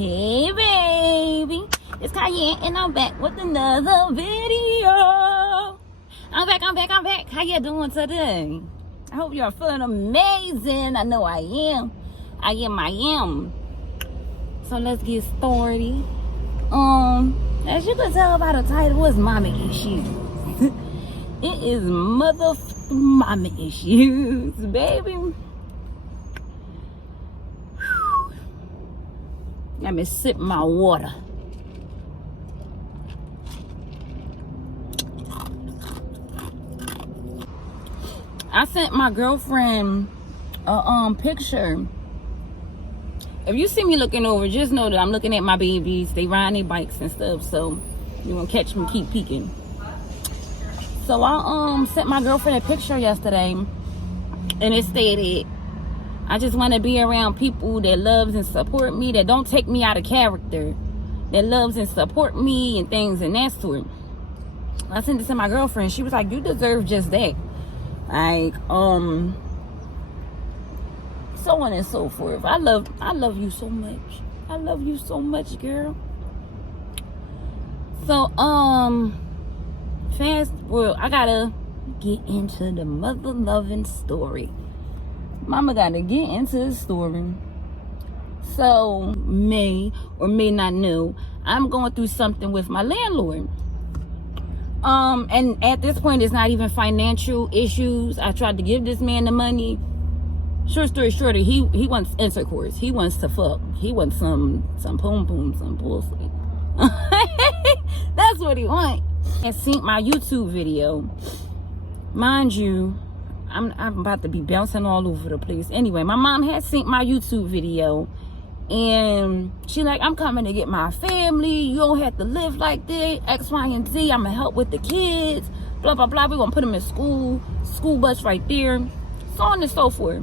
Hey baby, it's Cayenne and I'm back with another video. I'm back. How you doing today? I hope you're feeling amazing. I know I am. I am. So let's get started. As you can tell by the title, it's mommy issues. It is motherfucking mommy issues, baby. Let me sip my water. I sent my girlfriend a picture. If you see me looking over, just know that I'm looking at my babies. They ride their bikes and stuff, so you won't catch me keep peeking. So I sent my girlfriend a picture yesterday, and it stated, I just want to be around people that loves and support me, that don't take me out of character, that loves and support me and things and that sort. I sent this to my girlfriend. She was like, you deserve just that. Like, so on and so forth. I love you so much. I love you so much, girl. So, fast forward, I gotta get into the mother loving story. Mama gotta get into the story. So, may or may not know, I'm going through something with my landlord. And at this point, it's not even financial issues. I tried to give this man the money. Short story short, he wants intercourse. He wants to fuck. He wants some poom poom, some pussy. That's what he wants. I seen my YouTube video. Mind you, I'm about to be bouncing all over the place. Anyway, my mom had seen my YouTube video, and she like, I'm coming to get my family. You don't have to live like this. X, Y, and Z. I'm gonna help with the kids. Blah blah blah. We're gonna put them in school bus right there, so on and so forth.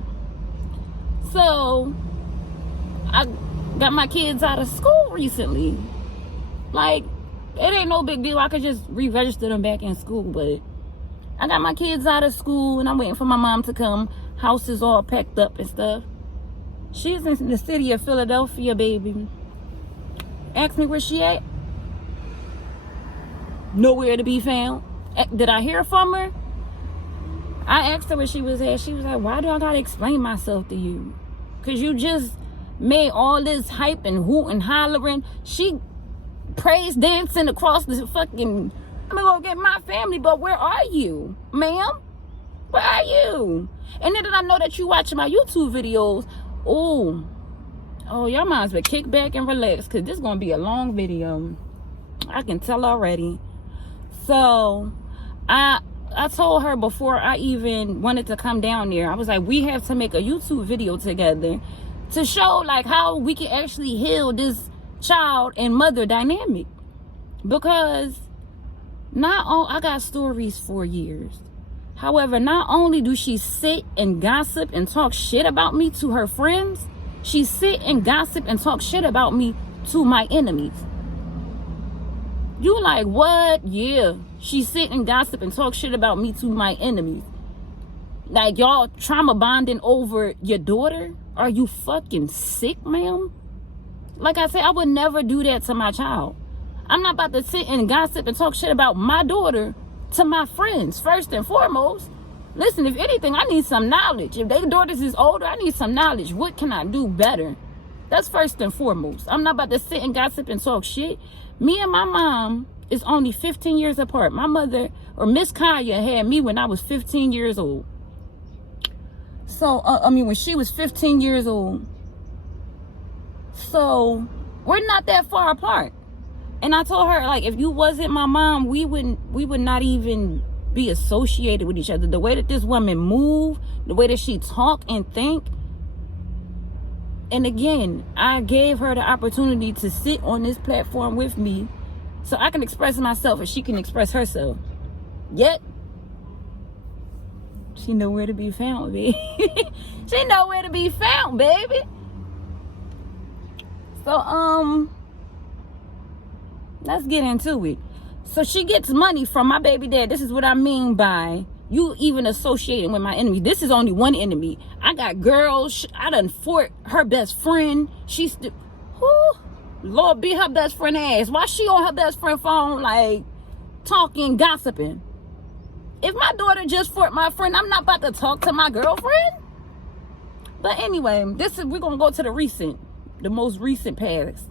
So I got my kids out of school recently. Like, it ain't no big deal. I could just re-register them back in school, but I got my kids out of school and I'm waiting for my mom to come. House is all packed up and stuff. She's in the city of Philadelphia, baby. Ask me where she at. Nowhere to be found. Did I hear from her? I asked her where she was at. She was like, why do I gotta explain myself to you? Because you just made all this hype and hoot and hollering. She praise dancing across the fucking... I'm gonna go get my family, but where are you, ma'am? Where are you? And then I know that you watching my YouTube videos. Oh, y'all might as well kick back and relax, because this is gonna be a long video. I can tell already. So I told her before I even wanted to come down there, I was like, we have to make a YouTube video together to show like how we can actually heal this child and mother dynamic. Because I got stories for years. However, not only do she sit and gossip and talk shit about me to her friends, she sit and gossip and talk shit about me to my enemies. You like, what? Yeah. She sit and gossip and talk shit about me to my enemies. Like, y'all trauma bonding over your daughter? Are you fucking sick, ma'am? Like I said, I would never do that to my child. I'm not about to sit and gossip and talk shit about my daughter to my friends, first and foremost. Listen, if anything, I need some knowledge. If their daughters is older, I need some knowledge. What can I do better? That's first and foremost. I'm not about to sit and gossip and talk shit. Me and my mom is only 15 years apart. My mother, or Miss Kaya, had me when I was 15 years old. So, when she was 15 years old. So, we're not that far apart. And I told her, like, if you wasn't my mom, we would not even be associated with each other. The way that this woman move, the way that she talk and think. And again, I gave her the opportunity to sit on this platform with me so I can express myself and she can express herself. Yet, she know where to be found, baby. She know where to be found, baby. So, let's get into it. So she gets money from my baby dad. This is what I mean by you even associating with my enemy. This is only one enemy. I got girls. I done fought her best friend. She's still... Lord, beat her best friend ass. Why she on her best friend phone, like, talking, gossiping? If my daughter just fought my friend, I'm not about to talk to my girlfriend. But anyway, we're gonna go to the most recent past.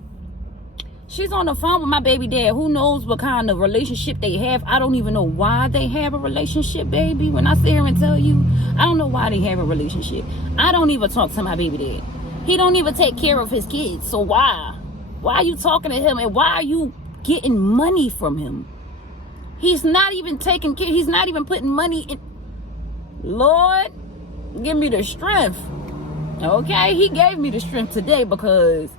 She's on the phone with my baby dad. Who knows what kind of relationship they have? I don't even know why they have a relationship, baby. When I sit here and tell you, I don't know why they have a relationship. I don't even talk to my baby dad. He don't even take care of his kids. So why? Why are you talking to him? And why are you getting money from him? He's not even taking care. He's not even putting money in. Lord, give me the strength. Okay? He gave me the strength today because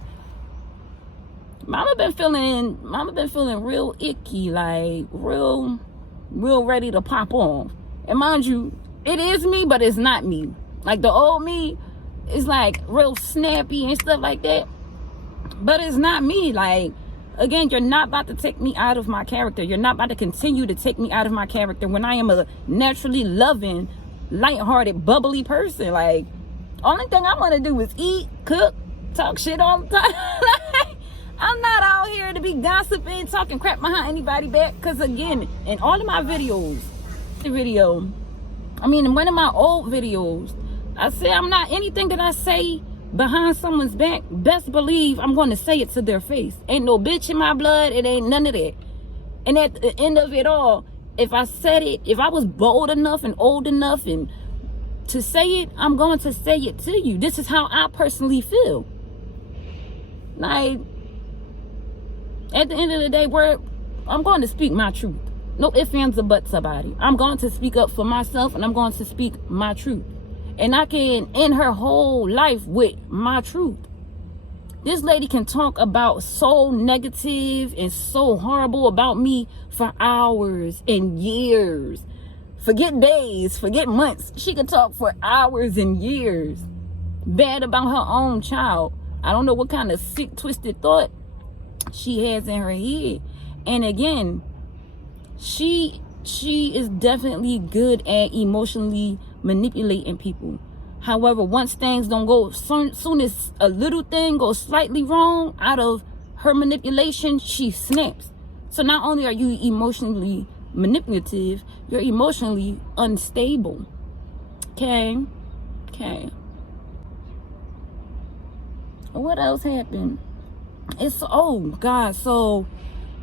Mama been feeling real icky, like real ready to pop off. And mind you, it is me, but it's not me. Like the old me is like real snappy and stuff like that. But it's not me. Like, again, you're not about to take me out of my character. You're not about to continue to take me out of my character when I am a naturally loving, lighthearted, bubbly person. Like, only thing I want to do is eat, cook, talk shit all the time. I'm not out here to be gossiping, talking crap behind anybody back. Because again, in all of my videos, in one of my old videos, I say I'm not anything that I say behind someone's back. Best believe I'm going to say it to their face. Ain't no bitch in my blood. It ain't none of that. And at the end of it all, if I said it, if I was bold enough and old enough and to say it, I'm going to say it to you. This is how I personally feel. Like, at the end of the day, I'm going to speak my truth. No ifs, ands, or buts about it. I'm going to speak up for myself, and I'm going to speak my truth. And I can end her whole life with my truth. This lady can talk about so negative and so horrible about me for hours and years. Forget days, forget months. She can talk for hours and years. Bad about her own child. I don't know what kind of sick, twisted thought she has in her head. And again, she is definitely good at emotionally manipulating people. However, once things don't go, soon as a little thing goes slightly wrong out of her manipulation, she snaps. So not only are you emotionally manipulative, you're emotionally unstable. Okay. What else happened? So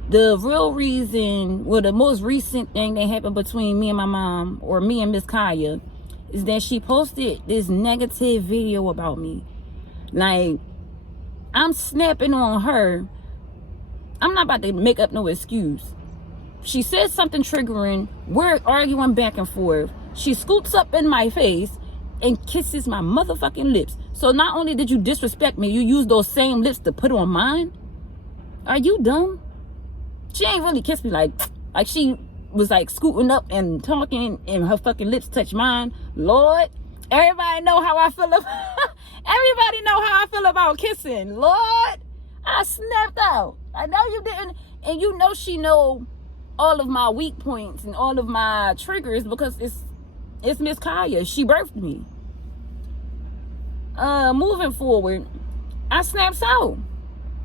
the real reason, the most recent thing that happened between me and my mom, or me and Miss Kaya, is that she posted this negative video about me. Like, I'm snapping on her. I'm not about to make up no excuse. She says something triggering. We're arguing back and forth. She scoops up in my face and kisses my motherfucking lips. So not only did you disrespect me, you used those same lips to put on mine? Are you dumb? She ain't really kissed me like she was like scooting up and talking and her fucking lips touched mine. Lord, everybody know how I feel about everybody know how I feel about kissing. Lord, I snapped out. I know you didn't, and you know she know all of my weak points and all of my triggers because it's Miss Kaya. She birthed me. Moving forward, I snaps out.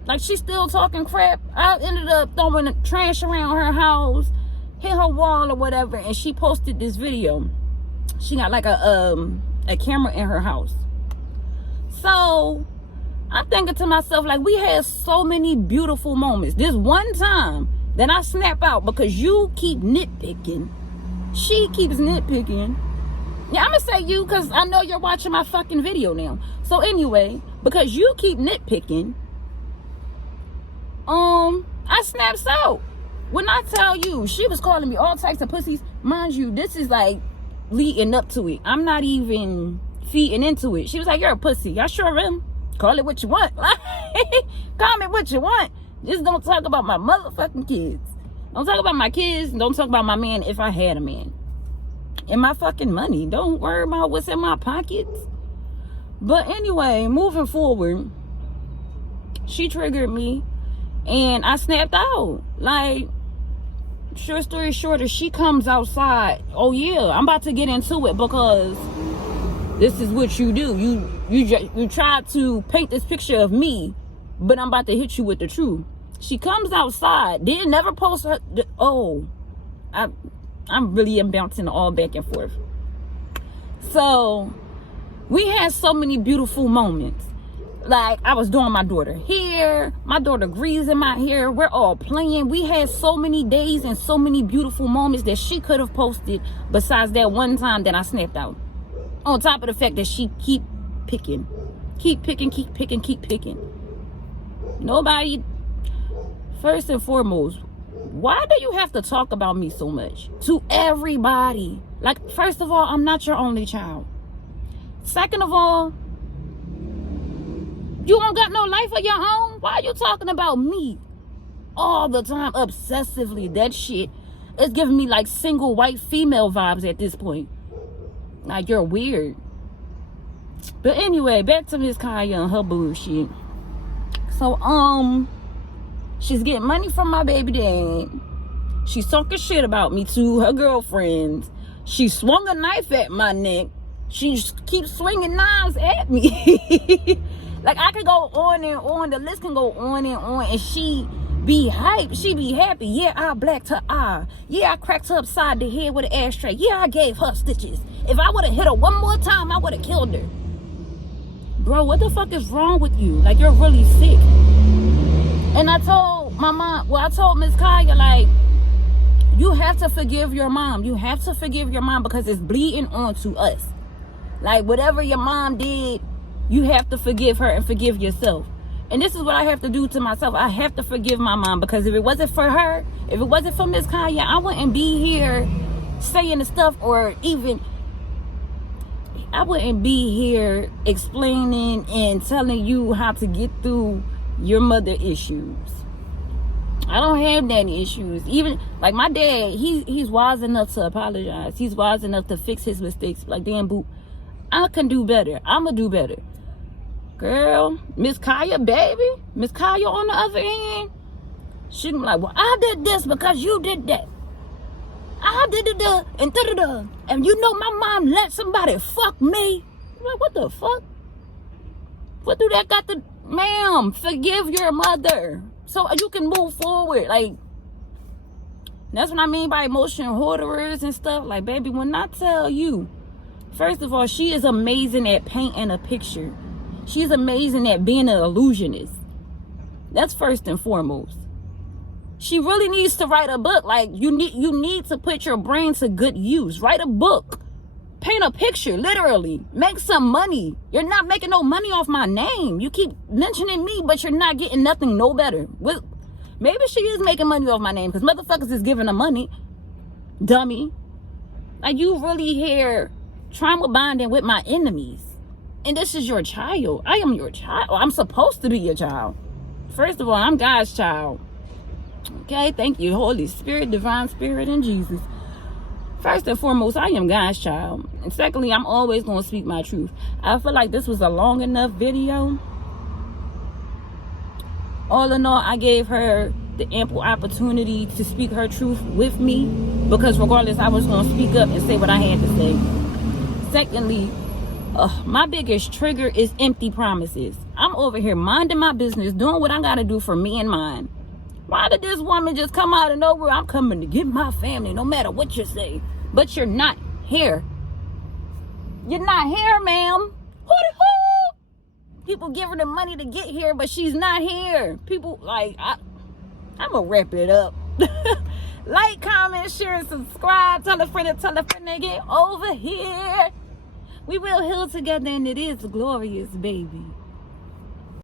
Like, she's still talking crap. I ended up throwing the trash around her house, hit her wall or whatever, and she posted this video. She got like a camera in her house. So I'm thinking to myself, like, we had so many beautiful moments. This one time that I snap out because you keep nitpicking. She keeps nitpicking. Yeah, I'm gonna say you because I know you're watching my fucking video now. So anyway, because you keep nitpicking, I snaps out. When I tell you, she was calling me all types of pussies. Mind you, this is like leading up to it. I'm not even feeding into it. She was like, you're a pussy. I sure am. Call it what you want. Comment what you want. Just don't talk about my motherfucking kids. Don't talk about my kids. Don't talk about my man if I had a man. And my fucking money. Don't worry about what's in my pockets. But anyway, moving forward, she triggered me and I snapped out. Like, short story shorter, she comes outside. Oh yeah, I'm about to get into it because this is what you do. You try to paint this picture of me but I'm about to hit you with the truth. She comes outside, then never posts her. I'm really bouncing all back and forth. So we had so many beautiful moments. Like, I was doing my daughter hair, my daughter greasing my hair, we're all playing. We had so many days and so many beautiful moments that she could have posted, besides that one time that I snapped out. On top of the fact that she keep picking. Nobody, first and foremost, why do you have to talk about me so much to everybody? Like, first of all, I'm not your only child. Second of all, you don't got no life of your own. Why are you talking about me all the time, obsessively? That shit is giving me like single white female vibes at this point. Like, you're weird. But anyway, back to Miss Kaya and her bullshit. So, she's getting money from my baby dad. She's talking shit about me to her girlfriends. She swung a knife at my neck. She just keeps swinging knives at me. Like, I could go on and on. The list can go on and on. And she be hyped. She be happy. Yeah, I blacked her eye. Yeah, I cracked her upside the head with an ashtray. Yeah, I gave her stitches. If I would have hit her one more time, I would have killed her. Bro, what the fuck is wrong with you? Like, you're really sick. And I told my mom, I told Miss Kaya, like, you have to forgive your mom. You have to forgive your mom because it's bleeding onto us. Like, whatever your mom did, you have to forgive her and forgive yourself. And this is what I have to do to myself. I have to forgive my mom, because if it wasn't for her, if it wasn't for Miss Kaya, I wouldn't be here saying the stuff, or even I wouldn't be here explaining and telling you how to get through your mother issues. I don't have any issues. Even like my dad, he's wise enough to apologize. He's wise enough to fix his mistakes. Like, damn, boo, I can do better. I'ma do better. Girl, Miss Kaya, baby, Miss Kaya on the other end, she be like, well, I did this because you did that. I did it, and da-da-da. And you know my mom let somebody fuck me. I'm like, what the fuck? What do that got to... Ma'am, forgive your mother so you can move forward. Like, that's what I mean by emotional hoarders and stuff. Like, baby, when I tell you, first of all, she is amazing at painting a picture. She's amazing at being an illusionist. That's first and foremost. She really needs to write a book. Like, you need to put your brain to good use. Write a book. Paint a picture, literally. Make some money. You're not making no money off my name. You keep mentioning me, but you're not getting nothing no better. Well, maybe she is making money off my name, because motherfuckers is giving her money. Dummy. Like, you really here trauma bonding with my enemies. And this is your child. I am your child. I'm supposed to be your child. First of all, I'm God's child. Okay, thank you, Holy Spirit, Divine Spirit, and Jesus. First and foremost, I am God's child. And secondly, I'm always going to speak my truth. I feel like this was a long enough video. All in all, I gave her the ample opportunity to speak her truth with me, because regardless, I was going to speak up and say what I had to say. Secondly, my biggest trigger is empty promises. I'm over here minding my business, doing what I got to do for me and mine. Why did this woman just come out of nowhere? I'm coming to get my family, no matter what you say. But you're not here. You're not here, ma'am. People give her the money to get here, but she's not here. People, like, I'm going to wrap it up. Like, comment, share, and subscribe. Tell a friend to get over here. We will heal together, and it is glorious, baby.